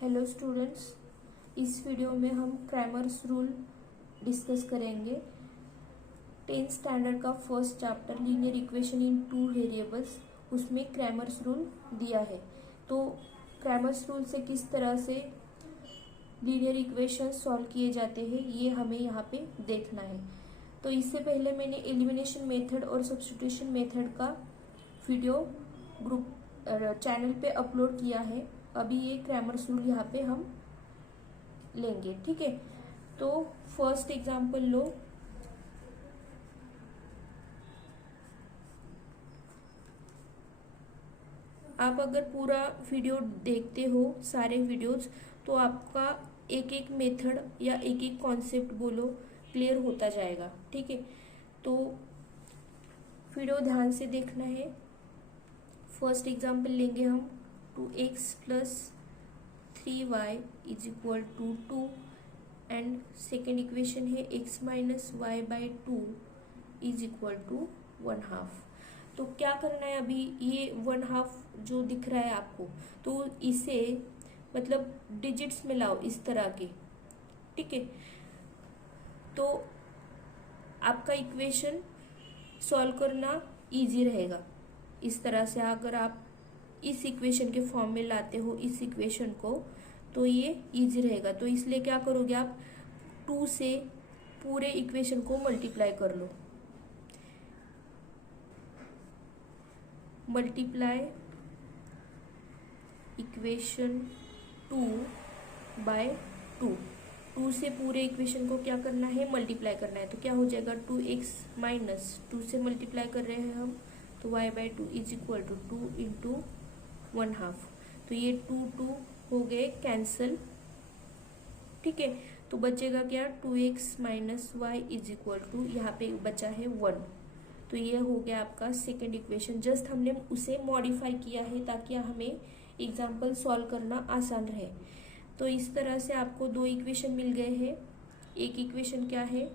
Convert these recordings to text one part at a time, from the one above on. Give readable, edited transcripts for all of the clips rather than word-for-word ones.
Hello students, इस video में हम क्रैमर्स रूल डिस्कस करेंगे। 10th स्टैंडर्ड का first chapter linear equation in two variables, उसमें क्रैमर्स रूल दिया है। तो क्रैमर्स रूल से किस तरह से लीनियर इक्वेशन सॉल्व किए जाते हैं ये हमें यहाँ पे देखना है। तो इससे पहले मैंने एलिमिनेशन मेथड और सब्स्टिट्यूशन मेथड का वीडियो ग्रुप चैनल पे अपलोड किया है। अभी ये क्रैमर्स रूल यहाँ पे हम लेंगे, ठीक है। तो फर्स्ट एग्जांपल लो। आप अगर पूरा वीडियो देखते हो, सारे वीडियोस, तो आपका एक एक मेथड या एक एक कॉन्सेप्ट बोलो क्लियर होता जाएगा, ठीक है। तो वीडियो ध्यान से देखना है। फर्स्ट एग्जांपल लेंगे हम 2x plus 3y is equal to 2 and second equation है x minus y by 2 is equal to 1/2। तो क्या करना है, अभी ये 1/2 जो दिख रहा है आपको, तो इसे मतलब डिजिट्स में लाओ इस तरह के, ठीक है। तो आपका इक्वेशन सॉल्व करना इजी रहेगा। इस तरह से अगर आप इस इक्वेशन के फॉर्म में लाते हो इस इक्वेशन को, तो ये इजी रहेगा। तो इसलिए क्या करोगे आप, 2 से पूरे इक्वेशन को मल्टीप्लाई कर लो। मल्टीप्लाई इक्वेशन 2 बाय 2 से पूरे इक्वेशन को क्या करना है, मल्टीप्लाई करना है। तो क्या हो जाएगा, 2x माइनस 2 से मल्टीप्लाई कर रहे हैं हम, तो y by 2 is equal to 2 into 1/2। तो ये 2 हो गए कैंसल, ठीक है। तो बचेगा क्या, 2x minus Y is equal to, यहाँ पे बचा है 1। तो ये हो गया आपका सेकेंड इक्वेशन। जस्ट हमने उसे मॉडिफाई किया है ताकि हमें एग्जाम्पल सॉल्व करना आसान रहे। तो इस तरह से आपको 2 इक्वेशन मिल गए हैं। एक इक्वेशन क्या है,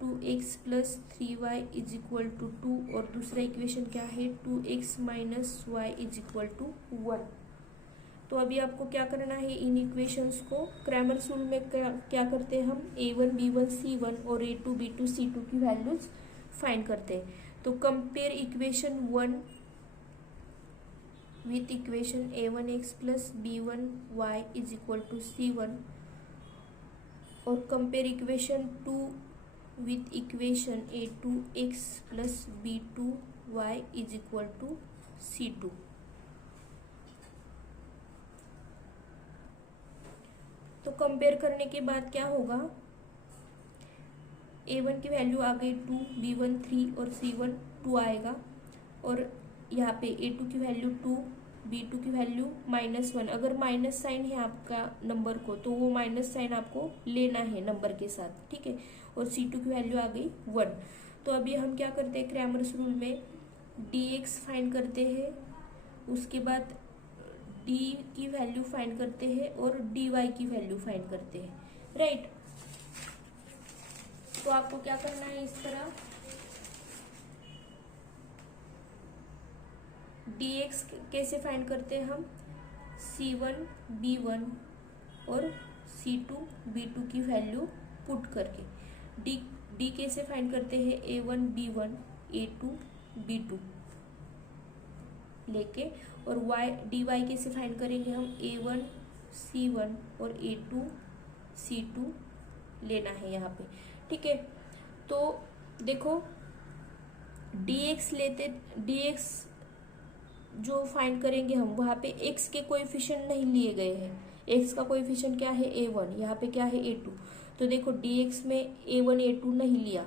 2x plus 3y is equal to 2, और दूसरा इक्वेशन क्या है, 2x minus Y is equal to 1। तो अभी आपको क्या करना है, इन इक्वेशंस को क्रैमर्स रूल में क्या करते हैं हम, a1 b1 c1 और a2 b2 c2 की वैल्यूज फाइंड करते हैं। तो compare equation 1 with equation a1x plus b1y is equal to c1, और compare equation 2 with equation a2x plus b2y is equal to c2। तो कंपेयर करने के बाद क्या होगा, a1 की वैल्यू आ गई 2, b1 3 और c1 2 आएगा, और यहाँ पे a2 की वैल्यू 2, b2 की वैल्यू -1। अगर माइनस साइन है आपका नंबर को, तो वो माइनस साइन आपको लेना है नंबर के साथ, ठीक है। और c2 की वैल्यू आ गई 1। तो अभी हम क्या करते हैं, क्रैमर्स रूल में dx फाइंड करते हैं, उसके बाद d की वैल्यू फाइंड करते हैं और dy की वैल्यू फाइंड करते हैं, राइट। तो आपको क्या करना है, इस तरह dx कैसे फाइंड करते हैं हम, c1 b1 और c2 b2 की वैल्यू पुट करके। d कैसे फाइंड करते हैं, a1 b1 a2 b2 लेके, और dy कैसे फाइंड करेंगे हम, a1 c1 और a2 c2 लेना है यहाँ पे, ठीक है। तो देखो dx जो फाइंड करेंगे हम, वहाँ पे x के कोएफिशिएंट नहीं लिए गए हैं। x का कोएफिशिएंट क्या है, a1, यहाँ पे क्या है, a2। तो देखो dx में a1 a2 नहीं लिया,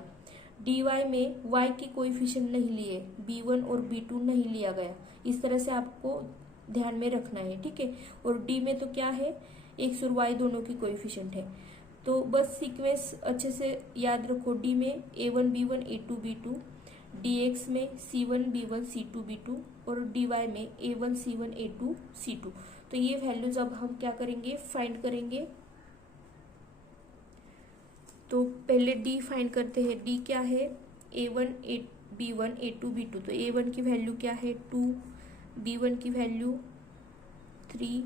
dy में y की कोएफिशिएंट नहीं लिए, b1 और b2 नहीं लिया गया। इस तरह से आपको ध्यान में रखना है, ठीक है। और d में तो क्या है, x और y दोनों की कोएफिशिएंट है। तो बस सीक्वेंस अच्छे से याद रखो, d में a1 b1 a2 b2, dx में c1 b1 c2 b2 और dy में a1 c1 a2 c2। तो ये वैल्यूज अब हम क्या करेंगे, फाइंड करेंगे। तो पहले d फाइंड करते हैं। d क्या है, a1 b1 a2 b2। तो a1 की वैल्यू क्या है, 2, b1 की वैल्यू 3,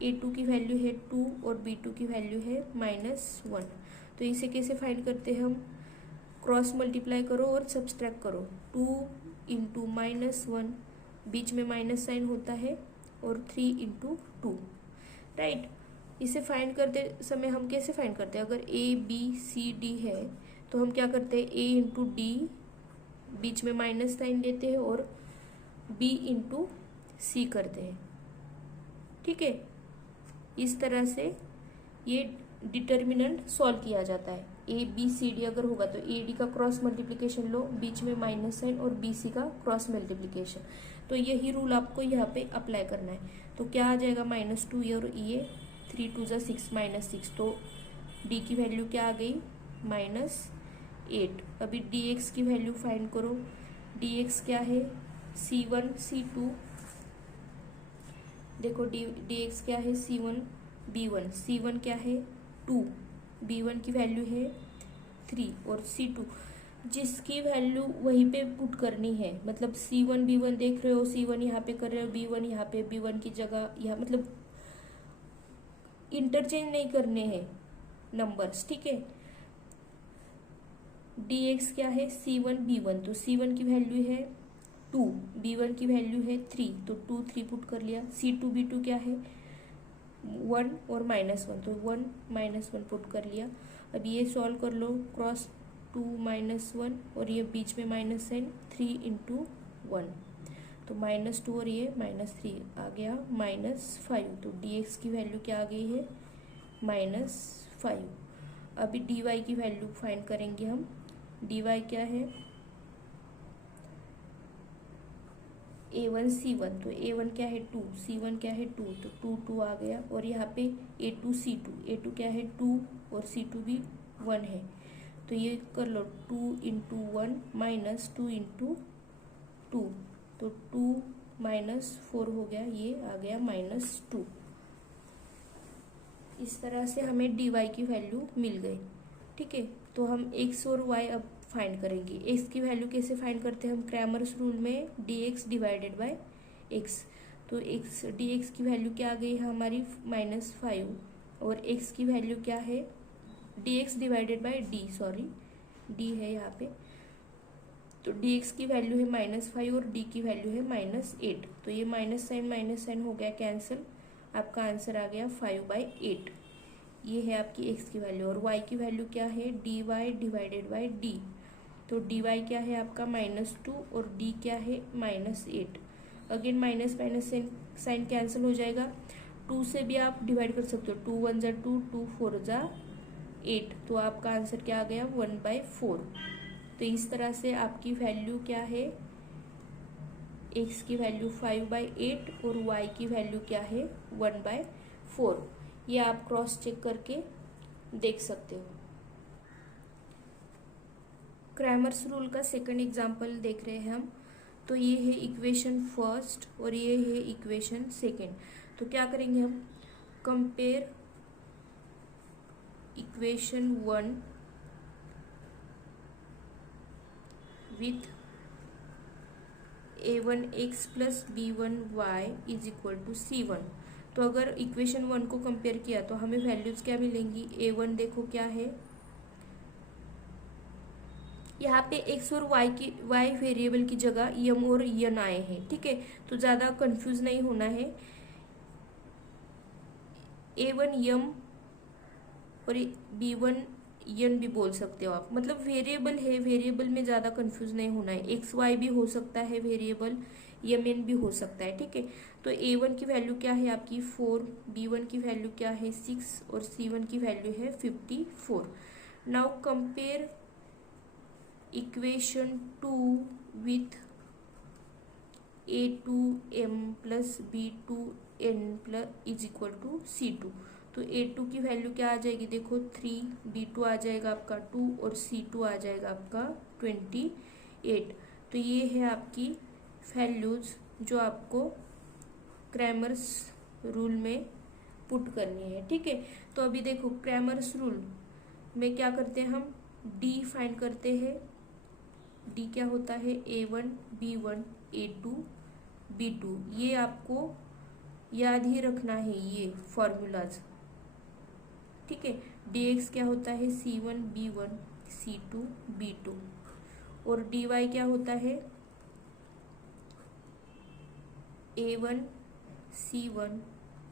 A2 की वैल्यू है 2 और B2 की वैल्यू है -1। तो इसे कैसे फाइंड करते हैं हम? क्रॉस मल्टीप्लाई करो और सब्सट्रैक्ट करो। 2 इंटू -1, बीच में माइनस साइन होता है, और 3 इंटू 2, राइट। इसे फाइंड करते समय हम कैसे फाइंड करते हैं? अगर ABCD है तो हम क्या करते हैं? A इंटू डी, बीच में माइनस साइन लेते हैं, और B इंटू सी करते हैं, ठीक है। इस तरह से ये डिटर्मिनेंट सॉल्व किया जाता है। ABCD अगर होगा तो AD का क्रॉस मल्टीप्लिकेशन लो, बीच में माइनस साइन, और BC का क्रॉस मल्टीप्लिकेशन। तो यही रूल आपको यहाँ पे अप्लाई करना है। तो क्या आ जाएगा? -2 और ये 3 2 जा 6 -6। तो D की वैल्यू क्या आ गई? -8। अभी dx की वैल्यू फाइंड करो। dx क्या है? C1 C2। देखो dx क्या है? C1 B1। C1 क्या है? 2। B1 की वैल्यू है 3, और C2 जिसकी वैल्यू वहीं पे पुट करनी है। मतलब C1 B1 देख रहे हो, C1 यहाँ पे कर रहे हो, B1 यहाँ पे, B1 की जगह यहाँ, मतलब इंटरचेंज नहीं करने हैं नंबर्स, ठीक है। dx क्या है? C1 B1। तो C1 की वैल्यू है 2, B1 की वैल्यू है 3, तो 2 3 पुट कर लिया। C2 B2 क्या है? 1 और -1, तो 1 -1 पुट कर लिया। अब ये सॉल्व कर लो, क्रॉस 2 -1, और ये बीच में माइनस साइन, 3 इंटू 1, तो -2 और ये -3 आ गया -5। तो dx की वैल्यू क्या आ गई है? -5। अभी dy की वैल्यू फाइंड करेंगे हम। dy क्या है? A1 C1। तो A1 क्या है? 2, C1 क्या है? 2, तो 2 2 आ गया। और यहाँ पे A2 C2, A2 क्या है? 2, और C2 भी 1 है। तो ये कर लो, 2 इंटू 1 -2 इंटू 2, तो 2 -4 हो गया, ये आ गया -2। इस तरह से हमें dy की वैल्यू मिल गई, ठीक है। तो हम x और y अब फाइंड करेंगे। x की वैल्यू कैसे फाइंड करते हैं हम? क्रैमर्स रूल में dx डिवाइडेड बाय x। तो x dx की वैल्यू क्या आ गई है हमारी? -5, और x की वैल्यू क्या है? dx divided by d, sorry d है यहाँ पे। तो dx की वैल्यू है -5 और d की वैल्यू है -8। तो ये माइनस साइन हो गया कैंसिल। आपका आंसर आ गया 5/8। ये है आपकी x की वैल्यू। और y की वैल्यू क्या है? dy divided by d। तो dy क्या है आपका? -2, और d क्या है? -8। अगेन माइनस साइन कैंसिल हो जाएगा। 2 से भी आप डिवाइड कर सकते हो। 2 1 जा 2, 2 4 जा 8। तो आपका आंसर क्या आ गया? 1/4। तो इस तरह से आपकी वैल्यू क्या है? x की वैल्यू 5/8 और y की वैल्यू क्या है? 1/4। ये आप क्रॉस चेक करके देख सकते हो। क्रैमर्स रूल का सेकंड एग्जांपल देख रहे हैं हम। तो ये है इक्वेशन फर्स्ट और ये है इक्वेशन सेकंड। तो क्या करेंगे हम? Compare equation 1 with a1x plus b1y is equal to c1। तो अगर इक्वेशन 1 को कंपेयर किया तो हमें वैल्यूज क्या मिलेंगी? a1 देखो क्या है, यहाँ पे x और y वेरिएबल की जगह यम और यन आए हैं, ठीक है। तो ज़्यादा कंफ्यूज नहीं होना है। a1 यम और b1 यन भी बोल सकते हो आप, मतलब वेरिएबल है, वेरिएबल में ज़्यादा कंफ्यूज नहीं होना है। एक्स वाई भी हो सकता है वेरिएबल, यम एन भी हो सकता है, ठीक है। तो a1 की वैल्यू क्या है आपकी? 4, b1 की वैल्यू क्या है? 6, और c1 की वैल्यू है 54। Now compare equation 2 with a2m plus b2n plus is equal to c2। तो a2 की वैल्यू क्या आ जाएगी? देखो 3, b2 आ जाएगा आपका 2, और c2 आ जाएगा आपका 28। तो ये है आपकी वैल्यूज जो आपको क्रैमर्स रूल में पुट करनी है, ठीक है। तो अभी देखो क्रैमर्स रूल में क्या करते हैं हम? d फाइंड करते हैं। d क्या होता है? a1 b1 a2 b2। ये आपको याद ही रखना है ये फॉर्मूलाज, ठीक है। dx क्या होता है c1 b1 c2 b2, और dy क्या होता है a1 c1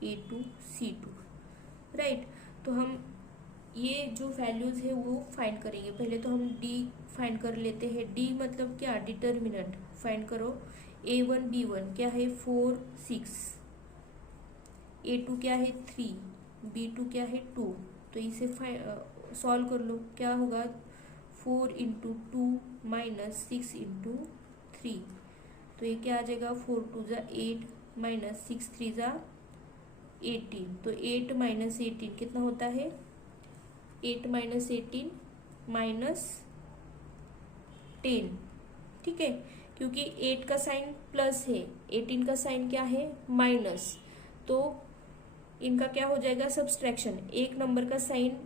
a2 c2, right. तो हम ये जो वैल्यूज है वो फाइंड करेंगे। पहले तो हम d फाइंड कर लेते हैं। d मतलब क्या, डिटर्मिनेंट फाइंड करो। a1 b1 क्या है 4 6, a2 क्या है 3, b2 क्या है 2। तो इसे सॉल्व कर लो, क्या होगा 4 इंटू 2 माइनस 6 इंटू 3। तो ये क्या आ जाएगा 4 2 ज़ा 8 माइनस 6 3 ज़ा 18। तो 8 माइनस 18 कितना होता है 8 माइनस 18 माइनस 10, ठीक है। क्योंकि 8 का साइन प्लस है, 18 का साइन क्या है माइनस, तो इनका क्या हो जाएगा सब्सट्रैक्शन। एक नंबर का साइन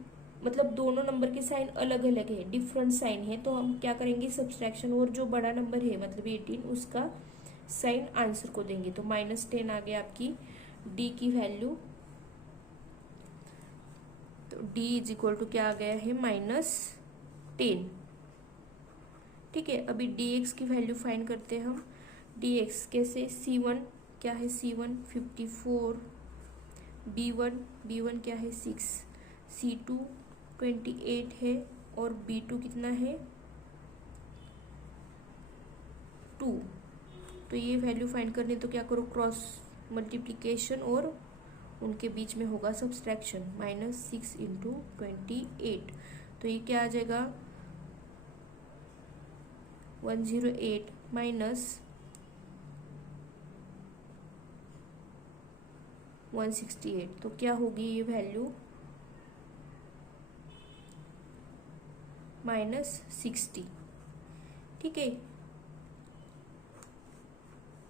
मतलब दोनों नंबर के साइन अलग अलग है, डिफरेंट साइन है, तो हम क्या करेंगे सब्सट्रैक्शन, और जो बड़ा नंबर है मतलब 18 उसका साइन आंसर को देंगे। तो -10 आ गया आपकी डी की वैल्यू। तो d इज इक्वल टू क्या आ गया है -10, ठीक है। अभी dx की वैल्यू फाइंड करते हैं हम। dx कैसे, c1 क्या है c1 54, b1 क्या है 6, c2 28 है, और b2 कितना है 2। तो ये वैल्यू फाइंड करने तो क्या करो क्रॉस मल्टीप्लिकेशन, और उनके बीच में होगा सब्सट्रैक्शन, -6 इंटू 28। तो ये क्या आ जाएगा 108 माइनस 168। तो क्या होगी ये वैल्यू -60, ठीक है।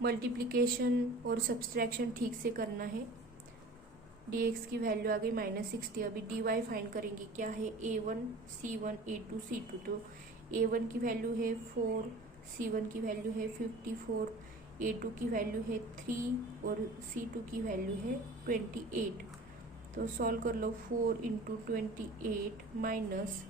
मल्टीप्लिकेशन और सब्सट्रैक्शन ठीक से करना है। dx की वैल्यू आ गई -60। अभी dy फाइंड करेंगे, क्या है a1 c1 a2 c2। तो a1 की वैल्यू है 4, c1 की वैल्यू है 54, a2 की वैल्यू है 3, और c2 की वैल्यू है 28। तो सॉल्व कर लो, 4 इंटू 28 माइनस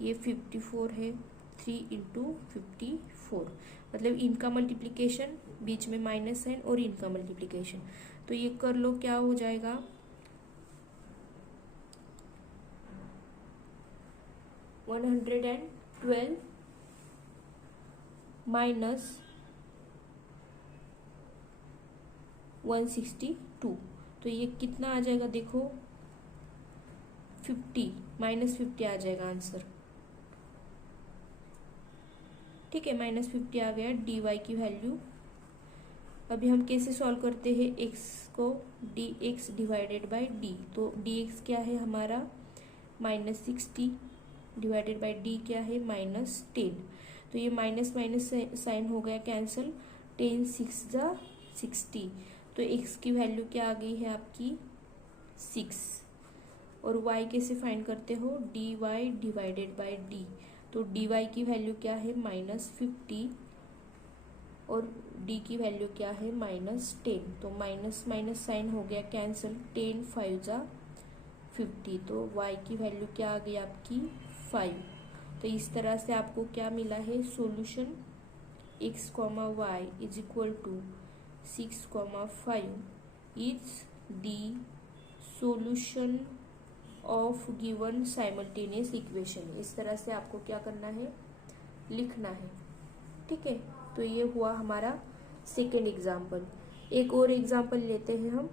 ये 54 है 3 इंटू 54, मतलब इनका मल्टीप्लिकेशन बीच में माइनस साइन और इनका मल्टीप्लिकेशन। तो ये कर लो, क्या हो जाएगा 112 माइनस 162। तो ये कितना आ जाएगा देखो 50, -50 आ जाएगा आंसर, ठीक है। -50 आ गया dy की वैल्यू। अभी हम कैसे सॉल्व करते हैं x को, dx डिवाइडेड बाय d। तो dx क्या है हमारा -60 डिवाइडेड बाय d क्या है -10। तो ये माइनस माइनस साइन हो गया कैंसिल, 10 6 ज़ा 60। तो x की वैल्यू क्या आ गई है आपकी 6। और y कैसे फाइंड करते हो, dy डिवाइडेड बाय d। तो dy की वैल्यू क्या है -50, और d की वैल्यू क्या है -10। तो माइनस माइनस साइन हो गया कैंसिल, 10 5 ज़ा 50। तो y की वैल्यू क्या आ गई आपकी 5। तो इस तरह से आपको क्या मिला है solution, x, y is equal to 6, 5 is the solution of given simultaneous equation. इस तरह से आपको क्या करना है लिखना है, ठीक है। तो ये हुआ हमारा सेकेंड एग्जाम्पल। एक और एग्जाम्पल लेते हैं हम।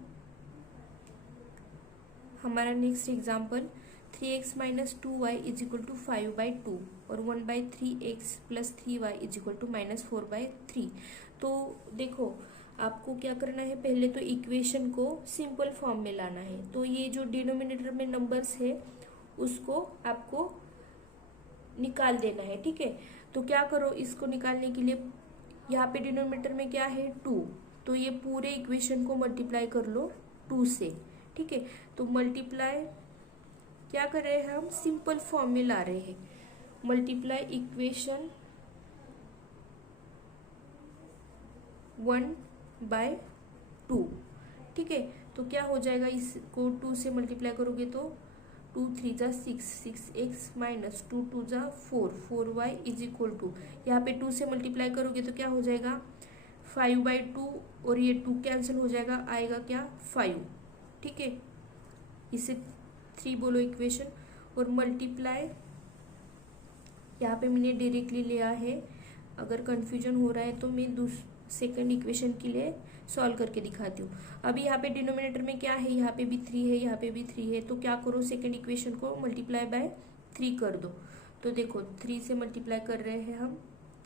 हमारा next example 3x minus 2y is equal to 5/2 और 1/3x plus 3y is equal to -4/3। तो देखो आपको क्या करना है, पहले तो इक्वेशन को सिंपल फॉर्म में लाना है। तो ये जो डिनोमिनेटर में नंबर्स है उसको आपको निकाल देना है, ठीक है। तो क्या करो, इसको निकालने के लिए यहाँ पे डिनोमिनेटर में क्या है 2, तो ये पूरे इक्वेशन को मल्टीप्लाई कर लो 2 से, ठीक है। तो मल्टीप्लाई क्या कर रहे हैं हम, सिंपल फॉर्म में ला रहे हैं। मल्टीप्लाई इक्वेशन 1/2, ठीक है, तो क्या हो जाएगा, इसको 2 से मल्टीप्लाई करोगे तो 2 3 जा 6, 6x माइनस 2 2 जा 4, 4y इज इक्वल टू, यहाँ पे 2 से मल्टीप्लाई करोगे तो क्या हो जाएगा 5/2, और ये 2 कैंसिल हो जाएगा, आएगा क्या 5। ठीक है, इसे 3 बोलो इक्वेशन, और मल्टीप्लाई यहाँ पे मैंने डायरेक्टली लिया है। अगर कंफ्यूजन हो रहा है तो मैं सेकंड इक्वेशन के लिए सॉल्व करके दिखाती हूँ। अभी यहाँ पे डिनोमिनेटर में क्या है, यहाँ पे भी 3 है, यहाँ पे भी 3 है, तो क्या करो सेकंड इक्वेशन को मल्टीप्लाई बाय 3 कर दो। तो देखो 3 से मल्टीप्लाई कर रहे हैं हम,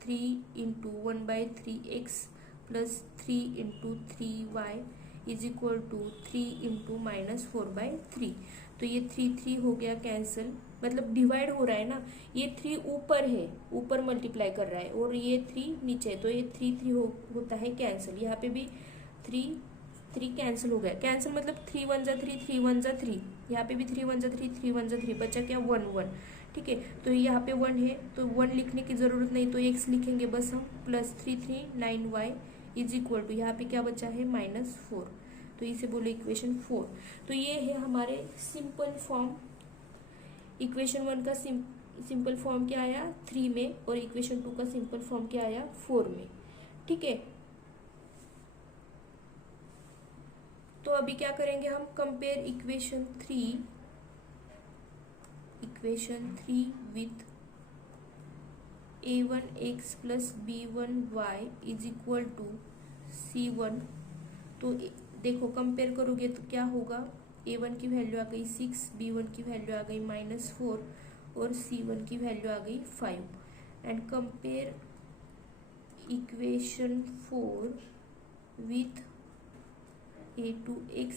3 into 1/3x plus 3 into 3y is equal to 3 into minus 4/3। तो ये 3 हो गया कैंसिल, मतलब डिवाइड हो रहा है ना, ये 3 ऊपर है, ऊपर मल्टीप्लाई कर रहा है, और ये 3 नीचे है, तो ये 3 होता है कैंसिल। यहाँ पे भी 3 कैंसिल हो गया, कैंसिल मतलब 3 1 जा 3, 3 1 जा 3, यहाँ पे भी 3 1 जा 3, 3 1 जा 3, बचा क्या 1 1। ठीक है, तो यहाँ पे 1 है, तो 1 लिखने की जरूरत नहीं, तो x लिखेंगे बस हम, plus 3 9y is equal to, यहाँ पे क्या बचा है -4, तो इसे बोले इक्वेशन 4। तो ये है हमारे सिंपल फॉर्म। इक्वेशन 1 का सिंपल फॉर्म क्या आया 3 में, और इक्वेशन 2 का सिंपल फॉर्म क्या आया 4 में। ठीक है, तो अभी क्या करेंगे हम, compare equation 3 with a1x plus b1y is equal to c1। तो देखो कंपेयर करोगे तो क्या होगा, a1 की वैल्यू आ गई 6, b1 की वैल्यू आ गई -4, और c1 की वैल्यू आ गई 5। And compare equation 4 with a2x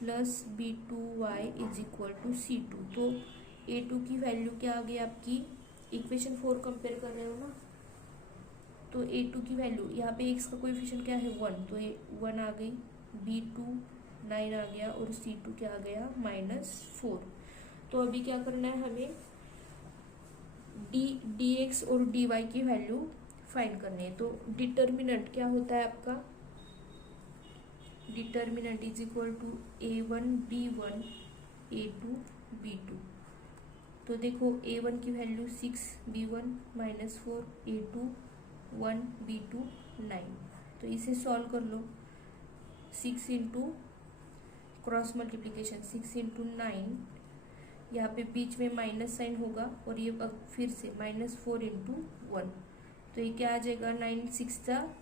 plus b2y is equal to c2। तो a2 की वैल्यू क्या आ गई आपकी, इक्वेशन 4 कंपेयर कर रहे हो ना, तो a2 की वैल्यू, यहाँ पे x का कोएफिशिएंट क्या है 1, तो ये 1 आ गई, b2 9 आ गया, और c2 क्या आ गया -4। तो अभी क्या करना है हमें, dx और dy की वैल्यू फाइंड करनी है। तो डिटर्मिनेंट क्या होता है आपका, determinant is equal to a1 b1 a2 b2। तो देखो a1 की वैल्यू 6, b1 -4, a2 1, b2 9। तो इसे सॉल्व कर लो, 6 इंटू क्रॉस मल्टीप्लीकेशन 6 इंटू 9, यहाँ पे बीच में माइनस साइन होगा, और ये फिर से -4 इंटू 1, तो ये क्या आ जाएगा 9 6 जा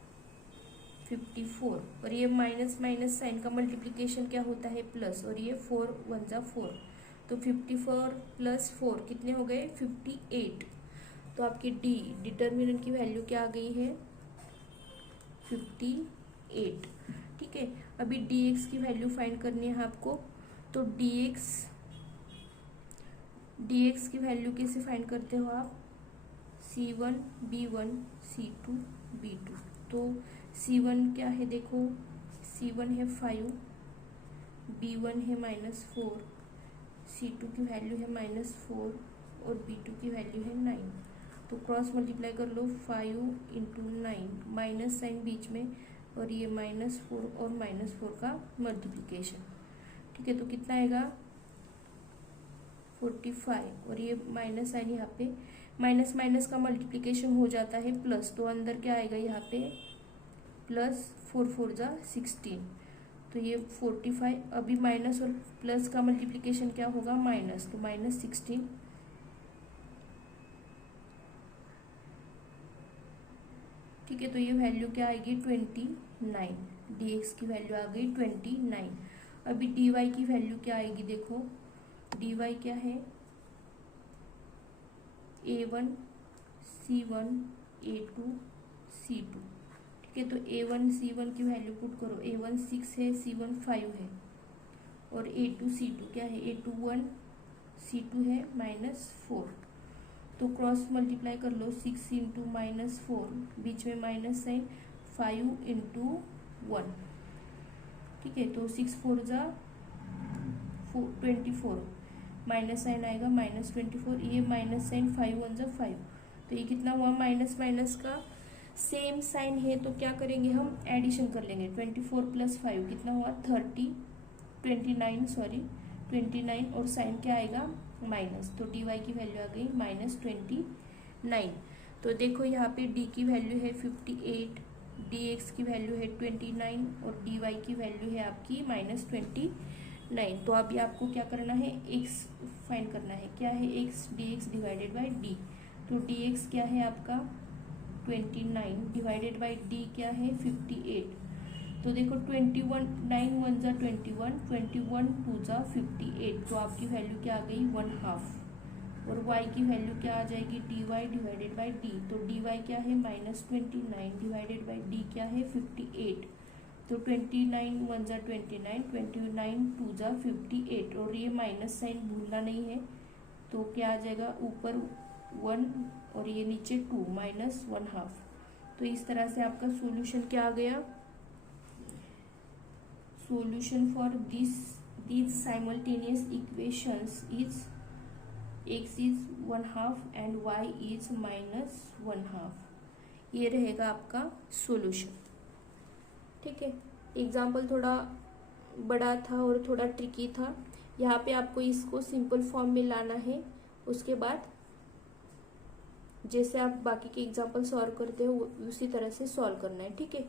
54, और ये माइनस साइन का मल्टीप्लीकेशन क्या होता है प्लस, और ये 4 1 जा 4, तो 54 प्लस 4 कितने हो गए 58। तो आपकी डिटर्मिनेंट की वैल्यू क्या आ गई है 58। ठीक है, अभी dx की वैल्यू फाइंड करनी है आपको। तो dx की वैल्यू कैसे फाइंड करते हो आप, c1 b1 c2 b2। तो c1 क्या है देखो, c1 है 5, b1 है -4, c2 की वैल्यू है -4, और b2 की वैल्यू है 9। तो क्रॉस मल्टीप्लाई कर लो, 5 इंटू 9, माइनस साइन बीच में, और ये -4 और -4 का मल्टीप्लिकेशन। ठीक है, तो कितना आएगा 45, और ये माइनस साइन यहाँ पे माइनस का मल्टीप्लिकेशन हो जाता है प्लस, तो अंदर क्या आएगा यहाँ पे प्लस 4 4 जा 16, तो ये 45। अभी माइनस और प्लस का मल्टीप्लिकेशन क्या होगा माइनस, तो -16। ठीक है, तो ये वैल्यू क्या आएगी 29, dx की वैल्यू आ गई 29। अभी dy की वैल्यू क्या आएगी देखो, dy क्या है a1 c1 a2 c2। ठीक है, तो a1 c1 की वैल्यू पुट करो, a1 6 है, c1 5 है, और a2 c2 क्या है, a2 1 c2 है -4। तो क्रॉस मल्टीप्लाई कर लो, 6 इंटू -4, बीच में माइनस साइन, 5 इंटू 1। ठीक है, तो 6 4 जा 24, माइनस साइन आएगा -24, ये माइनस साइन 5 1 जा 5, तो ये कितना हुआ माइनस का सेम साइन है तो क्या करेंगे हम, एडिशन कर लेंगे। 24 + 5 कितना हुआ, 29 और साइन क्या आएगा, माइनस, तो dy की वैल्यू आ गई -29। तो देखो यहाँ पे d की वैल्यू है 58, dx की वैल्यू है 29 और dy की वैल्यू है आपकी -29। तो अभी आपको क्या करना है, x फाइंड करना है। क्या है x, dx divided by d। तो dx क्या है आपका 29 डिवाइडेड बाई d क्या है 58। तो देखो 21, 9 1 जा 21, 21 2 जा 58, तो आपकी वैल्यू क्या आ गई 1/2। और y की वैल्यू क्या आ जाएगी, dy डिवाइडेड बाई d। तो dy क्या है -29 डिवाइडेड बाई d क्या है 58। तो 29 1 जा 29, 29 2 जा 58, और ये माइनस साइन भूलना नहीं है। तो क्या आ जाएगा, ऊपर 1 और ये नीचे 2, -1/2। तो इस तरह से आपका सॉल्यूशन क्या आ गया, solution for these simultaneous equations is x is 1/2 and y is -1/2। ये रहेगा आपका सॉल्यूशन। ठीक है, एग्जाम्पल थोड़ा बड़ा था और थोड़ा ट्रिकी था। यहाँ पे आपको इसको सिंपल फॉर्म में लाना है, उसके बाद जैसे आप बाकी के एग्जाम्पल सॉल्व करते हो उसी तरह से सॉल्व करना है। ठीक है।